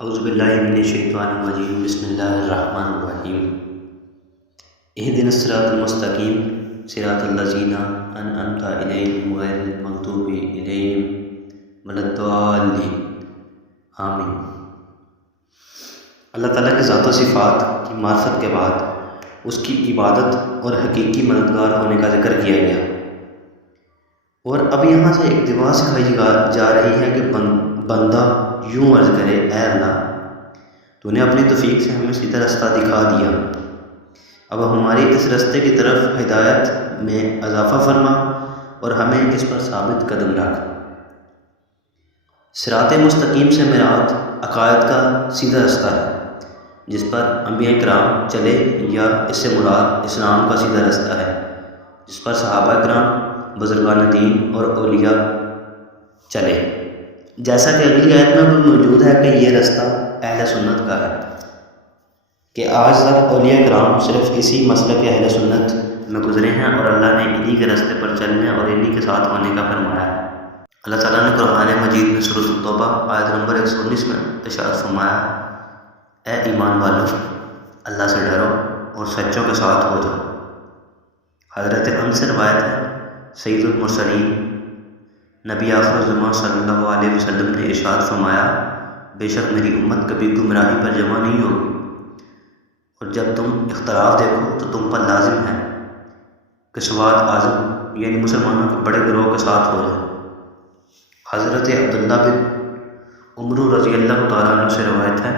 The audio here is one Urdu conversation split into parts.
اعوذ باللہ من الشیطان الرجیم بسم اللہ الرحمن الرحیم اہدنا الصراط المستقیم صراط الذین انعمت علیہم غیر المغضوب علیہم ولا الضالین آمین۔ اللہ تعالیٰ کی ذات و صفات کی معرفت کے بعد اس کی عبادت اور حقیقی مددگار ہونے کا ذکر کیا گیا، اور اب یہاں سے ایک دعا سکھائی جا رہی ہے کہ بندہ یوں عرض کرے، اے اللہ تو نے اپنی توفیق سے ہمیں سیدھا رستہ دکھا دیا، اب ہماری اس رستے کی طرف ہدایت میں اضافہ فرما اور ہمیں اس پر ثابت قدم رکھ۔ صراط مستقیم سے مراد عقائد کا سیدھا رستہ ہے جس پر انبیاء کرام چلے، یا اس سے مراد اسلام کا سیدھا رستہ ہے جس پر صحابہ کرام، بزرگان دین اور اولیاء چلے، جیسا کہ اگلی آیت میں بھی موجود ہے کہ یہ رستہ اہل سنت کا ہے، کہ آج تک اولیاء کرام صرف اسی مسلک اہل سنت میں گزرے ہیں اور اللہ نے انہی کے راستے پر چلنے اور انہی کے ساتھ ہونے کا فرمایا ہے۔ اللہ تعالیٰ نے قرآن مجید میں سورۃ التوبہ آیت نمبر 119 میں ارشاد فرمایا، اے ایمان والو اللہ سے ڈرو اور سچوں کے ساتھ ہو جاؤ۔ حضرت انس سے روایت ہے، سید المرسلین نبی آخر الزمان صلی اللہ علیہ وسلم نے ارشاد فرمایا، بے شک میری امت کبھی گمراہی پر جمع نہیں ہوگی، اور جب تم اختلاف دیکھو تو تم پر لازم ہے کہ سواد اعظم یعنی مسلمانوں کے بڑے گروہ کے ساتھ ہو جائے۔ حضرت عبداللہ بن عمرو رضی اللہ تعالیٰ عنہ سے روایت ہے،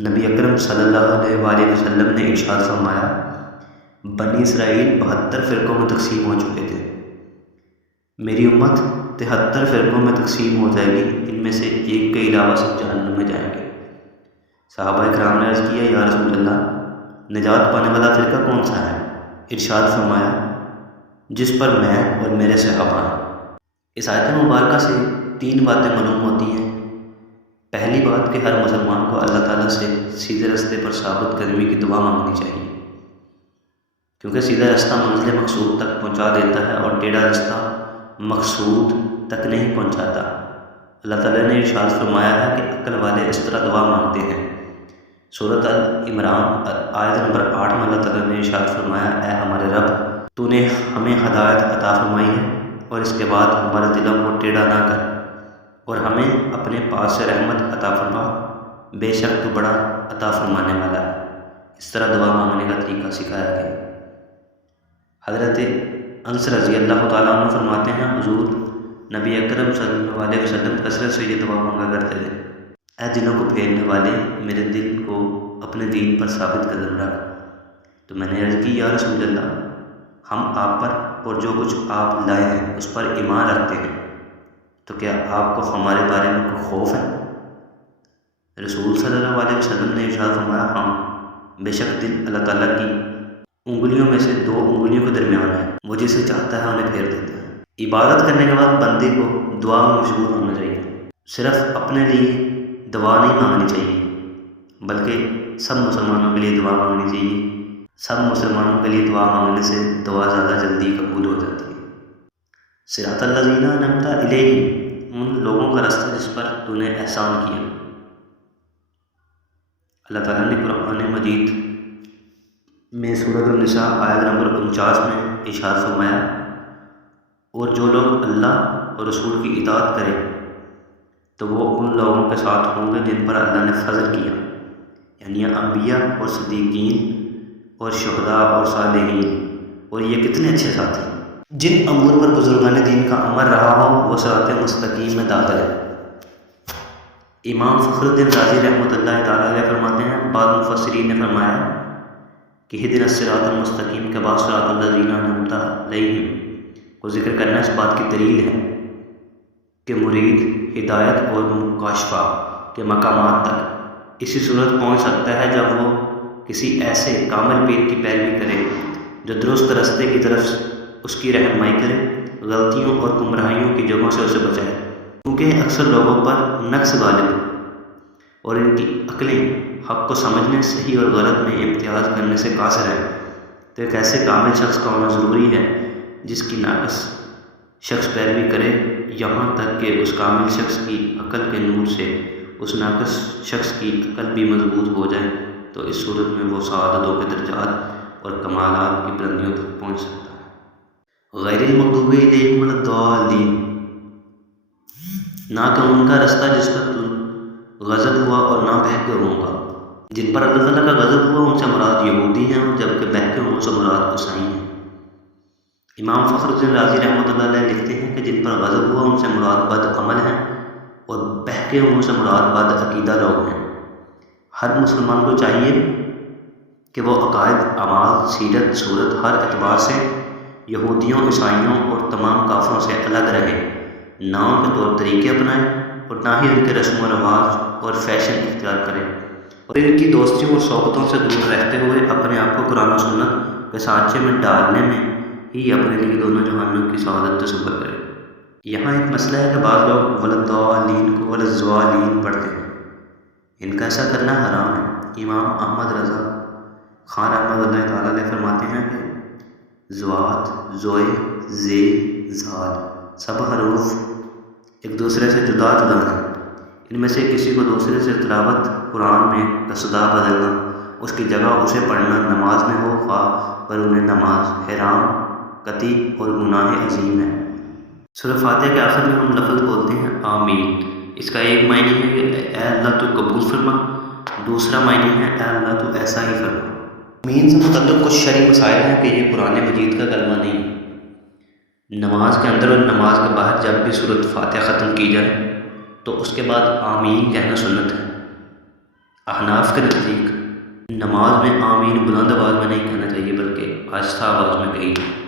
نبی اکرم صلی اللہ علیہ وآلہ وسلم نے ارشاد فرمایا، بنی اسرائیل 72 فرقوں میں تقسیم ہو چکے تھے، میری امت 73 فرقوں میں تقسیم ہو جائے گی، ان میں سے ایک کے علاوہ سب جہنم میں جائیں گے۔ صحابہ کرام نے عرض کیا، یا رسول اللہ نجات پانے والا فرقہ کون سا ہے؟ ارشاد فرمایا، جس پر میں اور میرے صحابہ ہیں۔ اس آیت مبارکہ سے 3 باتیں معلوم ہوتی ہیں۔ پہلی بات کہ ہر مسلمان کو اللہ تعالیٰ سے سیدھے راستے پر ثابت قدمی کی دعا مانگنی چاہیے، کیونکہ سیدھا راستہ منزل مقصود تک پہنچا دیتا ہے اور ٹیڑھا راستہ مقصود تک نہیں پہنچاتا۔ اللہ تعالیٰ نے ارشاد فرمایا ہے کہ عقل والے اس طرح دعا مانگتے ہیں۔ سورۃ العمران آیت نمبر 8 میں اللہ تعالیٰ نے ارشاد فرمایا، اے ہمارے رب تو نے ہمیں ہدایت عطا فرمائی ہے، اور اس کے بعد ہمارے دلوں کو ٹیڑھا نہ کر، اور ہمیں اپنے پاس سے رحمت عطا فرما، بے شک تو بڑا عطا فرمانے والا ہے۔ اس طرح دعا مانگنے کا طریقہ سکھایا گیا۔ حضرت انس رضی اللہ تعالیٰ عنہ فرماتے ہیں، حضور نبی اکرم صلی اللہ علیہ وسلم کثرت سے یہ دعا مانگا کرتے تھے، اے دلوں کو پھیرنے والے میرے دل کو اپنے دین پر ثابت قدم رکھ۔ تو میں نے عرض کی، یا رسول اللہ ہم آپ پر اور جو کچھ آپ لائے ہیں اس پر ایمان رکھتے ہیں، تو کیا آپ کو ہمارے بارے میں کوئی خوف ہے؟ رسول صلی اللہ علیہ وسلم نے ارشاد فرمایا، ہاں بے شک دل اللہ تعالیٰ کی انگلیوں میں سے 2 انگلیوں کے درمیان ہے، وہ جسے چاہتا ہے انہیں پھیر دیتا ہے۔ عبادت کرنے کے بعد بندے کو دعا میں مشغول ہونا چاہیے، صرف اپنے لیے دعا نہیں مانگنی چاہیے بلکہ سب مسلمانوں کے لیے دعا مانگنی چاہیے۔ سب مسلمانوں کے لیے دعا مانگنے سے دعا زیادہ جلدی قبول ہو جاتی ہے۔ صراط الذین انعمت علیہم، ان لوگوں کا راستہ جس پر تو نے احسان کیا۔ اللہ تعالیٰ نے قرآن مجید میں سورۃ النساء آیت نمبر 49 میں ارشاد فرمایا، اور جو لوگ اللہ اور رسول کی اطاعت کرے تو وہ ان لوگوں کے ساتھ ہوں گے جن پر اللہ نے فضل کیا، یعنی انبیاء اور صدیقین اور شہداء اور صالحین، اور یہ کتنے اچھے ساتھی ہیں۔ جن امور پر بزرگان دین کا عمل رہا ہو وہ صراط مستقیم میں داخل ہے۔ امام فخر الدین رازی رحمۃ اللہ تعالیٰ علیہ فرماتے ہیں، بعض مفسرین نے فرمایا کہ اہدنا الصراط المستقیم کے بعد صراط الذین انعمت علیہم کو ذکر کرنا اس بات کی دلیل ہے کہ مرید ہدایت اور مکاشفہ کے مقامات تک اسی صورت پہنچ سکتا ہے جب وہ کسی ایسے کامل پیر کی پیروی کرے جو درست راستے کی طرف اس کی رہنمائی کرے، غلطیوں اور گمراہیوں کی جگہوں سے اسے بچائے، کیونکہ اکثر لوگوں پر نقص غالب اور ان کی عقلیں حق کو سمجھنے، صحیح اور غلط میں امتیاز کرنے سے قاصر ہے۔ تو ایک ایسے کامل شخص کا ہونا ضروری ہے جس کی ناقص شخص پیروی کرے، یہاں تک کہ اس کامل شخص کی عقل کے نور سے اس ناقص شخص کی عقل بھی مضبوط ہو جائے تو اس صورت میں وہ سعادتوں کے درجات اور کمالات کی بلندیوں تک پہنچ سکتا ہے۔ غیر المغضوب علیہم ولا الضالین، نہ کہ ان کا رستہ جس پر غضب ہوا اور نہ بہکے ہوں گا۔ جن پر اللہ تعالیٰ کا غضب ہوا ان سے مراد یہودی ہیں، اور جبکہ بہکے ہوں سے مراد عیسائی ہیں۔ امام فخر الدین رازی رحمۃ اللہ علیہ لکھتے ہیں کہ جن پر غضب ہوا ان سے مراد بد عمل ہیں، اور بہکے ہوں سے مراد بد عقیدہ لوگ ہیں۔ ہر مسلمان کو چاہیے کہ وہ عقائد، اعمال، سیرت، صورت ہر اعتبار سے یہودیوں، عیسائیوں اور تمام کافروں سے الگ رہے، نہ ان کے طور طریقے اپنائیں اور نہ ہی ان کے رسم و رواج اور فیشن اختیار کریں، اور ان کی دوستیوں اور صحبتوں سے دور رہتے ہوئے اپنے آپ کو قرآن و سنت کے سانچے میں ڈالنے میں ہی اپنے لیے دونوں جہانوں کی سعادت تصور کریں۔ یہاں ایک مسئلہ ہے کہ بعض لوگ ولدالین کو ولزوالین پڑھتے ہیں، ان کا ایسا کرنا حرام ہے۔ امام احمد رضا خان رحمۃ اللہ تعالیٰ علیہ فرماتے ہیں کہ زوات، زوئے، زے، زال سب حروف ایک دوسرے سے جدا جدا ہیں۔ ان میں سے کسی کو دوسرے سے تلاوت قرآن میں قصدہ بدلنا، اس کی جگہ اسے پڑھنا نماز میں ہو خواہ پر انہیں نماز حرام، قطعی اور گناہ عظیم ہے۔ سورہ فاتحہ کے آخر میں ہم لفظ بولتے ہیں آمین۔ اس کا ایک معنی ہے کہ اے اللہ تو قبول فرما، دوسرا معنی ہے اے اللہ تو ایسا ہی فرما۔ آمین سے متعلق کچھ شرعی مسائل ہیں کہ یہ قرآن مجید کا کلمہ نہیں ہے۔ نماز کے اندر اور نماز کے باہر جب بھی سورۃ فاتحہ ختم کی جائے تو اس کے بعد آمین کہنا سنت ہے۔ احناف کے نزدیک نماز میں آمین بلند آواز میں نہیں کہنا چاہیے بلکہ آہستہ آواز میں کہی جائے۔